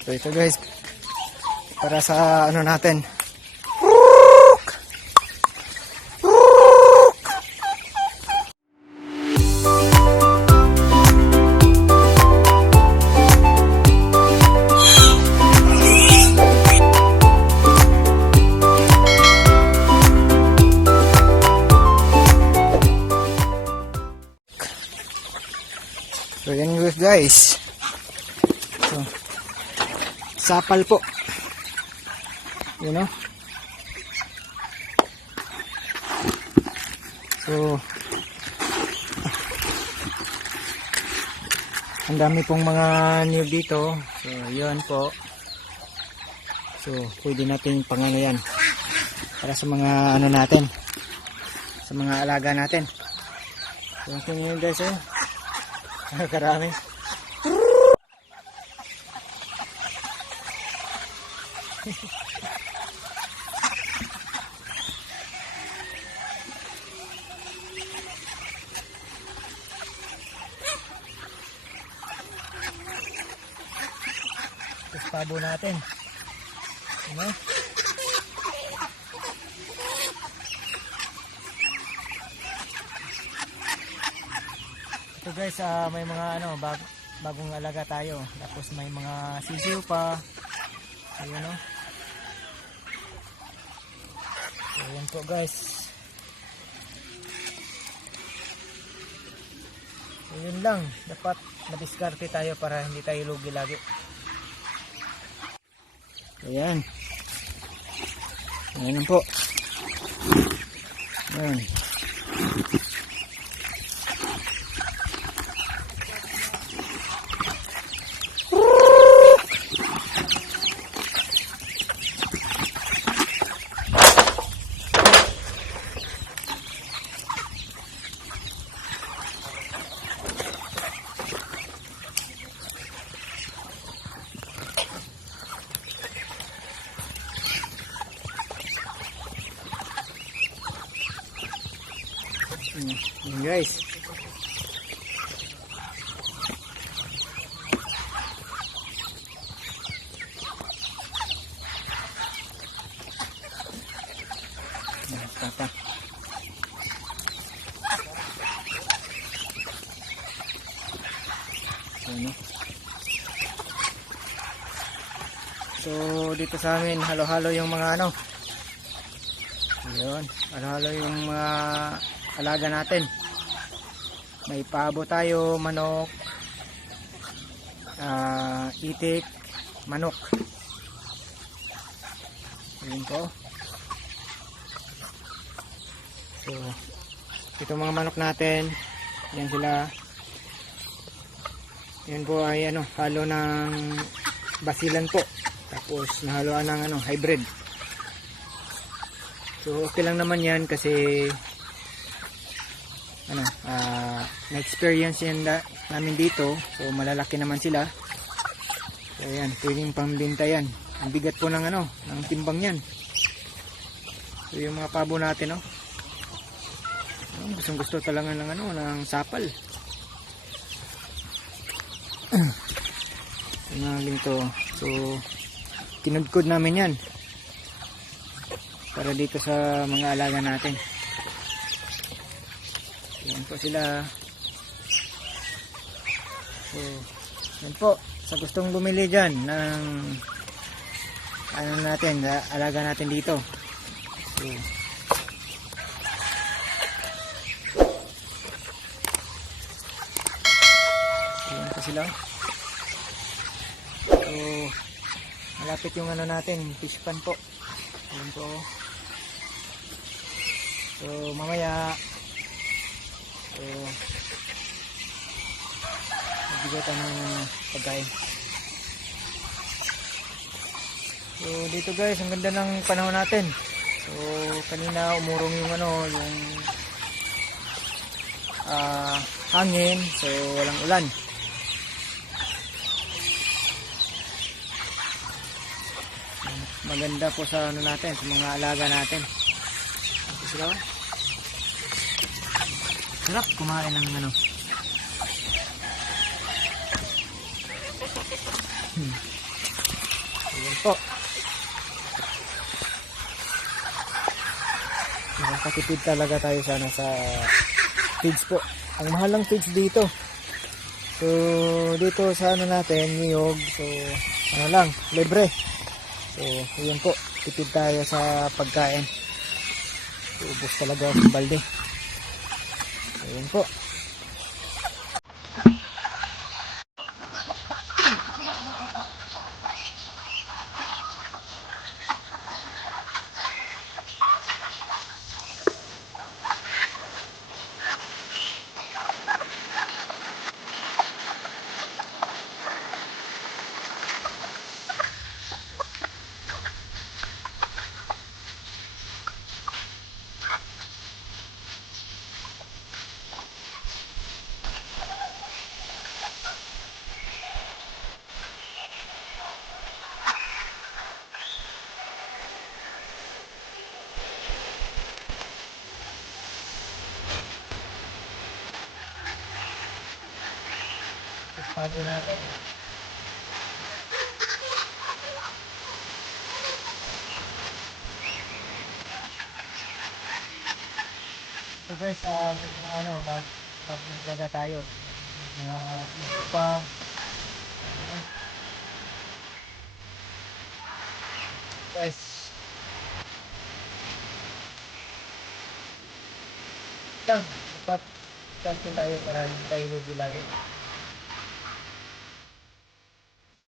So ito guys, para sa ano natin. So yan guys. So, sapal po. You know? So ang dami pong mga niyog dito. So yun po. So pwede nating pangangailan para sa mga ano natin, sa mga alaga natin. So tingnan nyo guys, karami. Tapos pabo natin. Ano? Ito guys, may mga ano, bagong alaga tayo. Tapos may mga sisiw pa. Ayun o. So yan po guys. So yun lang. Dapat madiskarte tayo para hindi tayo lugi lagi. Ayan. Ayan po. Ayan. Ayan guys. Tata. So dito sa amin halo-halo yung mga ano. Ayun, halo-halo yung mga alaga natin. May pabo tayo, manok, itik, manok. Ayun po. So ito mga manok natin, yan sila. Yan po ay ano, halo ng basilan po. Tapos nahaluan ng ano, hybrid. So okay lang naman yan kasi ano, na-experience yan namin dito. So malalaki naman sila. So ayan, pwedeng pambinta yan. Ang bigat po ng ano, ng timbang yan. So yung mga pabo natin, no. Gustong gusto talaga ng ano, ng sapal. Yung ginto. So tinudkod namin yan para dito sa mga alaga natin. Yan po sila. So yan po, sa gustong bumili dyan ng ano natin, alaga natin dito. So yan po sila. So malapit yung ano natin, fish pan po. Yan po. So mamaya so magbigay tayo ng pagkain. So dito guys, ang ganda ng panahon natin. So kanina umurong yung ano, yung hangin, so walang ulan. Maganda po sa ano natin, sa mga alaga natin. Sarap kumain ng ano. po. Nakakatipid talaga tayo sana sa feeds po. Ang mahal ng feeds dito. So, dito sa ano natin, niyog. So, ano lang, libre. So, yun po. Tipid tayo sa pagkain. So, ubos talaga ang balde. So, yun po. Pagod natin. So guys, maglaga tayo. Pa, guys, lang, dapat tayo para hindi tayo mabilagin.